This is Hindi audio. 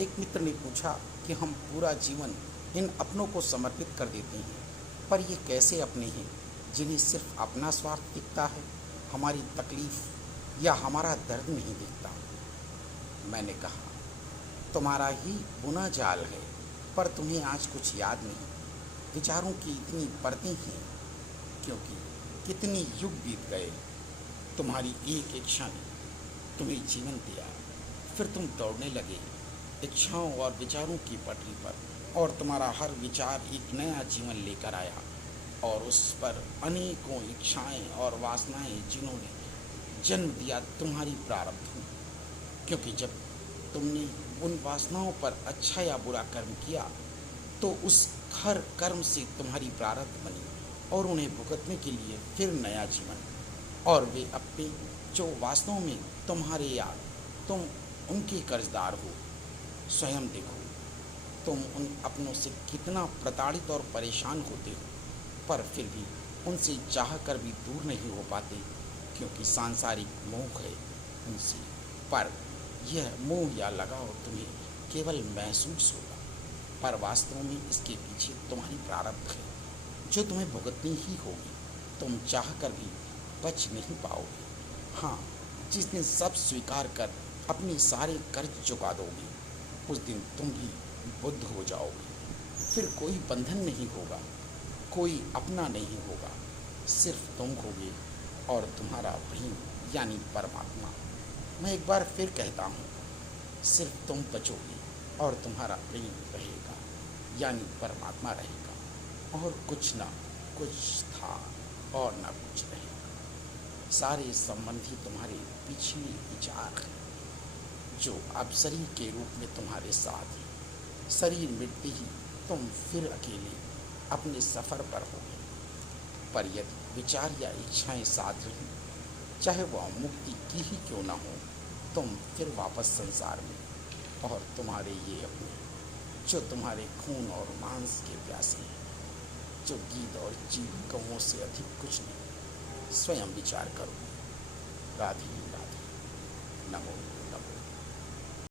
एक मित्र ने पूछा कि हम पूरा जीवन इन अपनों को समर्पित कर देते हैं, पर ये कैसे अपने हैं जिन्हें सिर्फ अपना स्वार्थ दिखता है, हमारी तकलीफ या हमारा दर्द नहीं दिखता। मैंने कहा, तुम्हारा ही बुना जाल है, पर तुम्हें आज कुछ याद नहीं। विचारों की इतनी परतें हैं, क्योंकि कितने युग बीत गए। तुम्हारी एक इच्छा ने तुम्हें जीवन दिया, फिर तुम दौड़ने लगे इच्छाओं और विचारों की पटरी पर, और तुम्हारा हर विचार एक नया जीवन लेकर आया, और उस पर अनेकों इच्छाएं और वासनाएं जिन्होंने जन्म दिया तुम्हारी प्रारब्ध हूँ। क्योंकि जब तुमने उन वासनाओं पर अच्छा या बुरा कर्म किया, तो उस हर कर्म से तुम्हारी प्रारब्ध बनी, और उन्हें भुगतने के लिए फिर नया जीवन। और वे अपने जो वास्तव में तुम्हारे या तुम उनके कर्जदार हो। स्वयं देखो, तुम उन अपनों से कितना प्रताड़ित और परेशान होते हो, पर फिर भी उनसे चाह कर भी दूर नहीं हो पाते, क्योंकि सांसारिक मोह है उनसे। पर यह मोह या लगाव तुम्हें केवल महसूस होगा, पर वास्तव में इसके पीछे तुम्हारी प्रारब्ध है, जो तुम्हें भुगतनी ही होगी। तुम चाह कर भी बच नहीं पाओगे। हाँ, जिस दिन सब स्वीकार कर अपने सारे कर्ज चुका दोगे, उस दिन तुम भी बुद्ध हो जाओगे। फिर कोई बंधन नहीं होगा, कोई अपना नहीं होगा, सिर्फ तुम होगे और तुम्हारा प्रेम यानी परमात्मा। मैं एक बार फिर कहता हूँ, सिर्फ तुम बचोगे और तुम्हारा प्रेम रहेगा, यानी परमात्मा रहेगा, और कुछ ना कुछ था और ना कुछ रहेगा। सारे संबंधी तुम्हारे पिछले विचार हैं, जो अब शरीर के रूप में तुम्हारे साथ हैं। शरीर मिटते ही तुम फिर अकेले अपने सफ़र पर होगे, पर यदि विचार या इच्छाएं साथ रहें, चाहे वह मुक्ति की ही क्यों ना हो, तुम फिर वापस संसार में। और तुम्हारे ये अपने, जो तुम्हारे खून और मांस के प्यासे हैं, जो गीत और चील कौओं से अधिक कुछ नहीं। स्वयं विचार करो। राधे राधे, नमो नमो।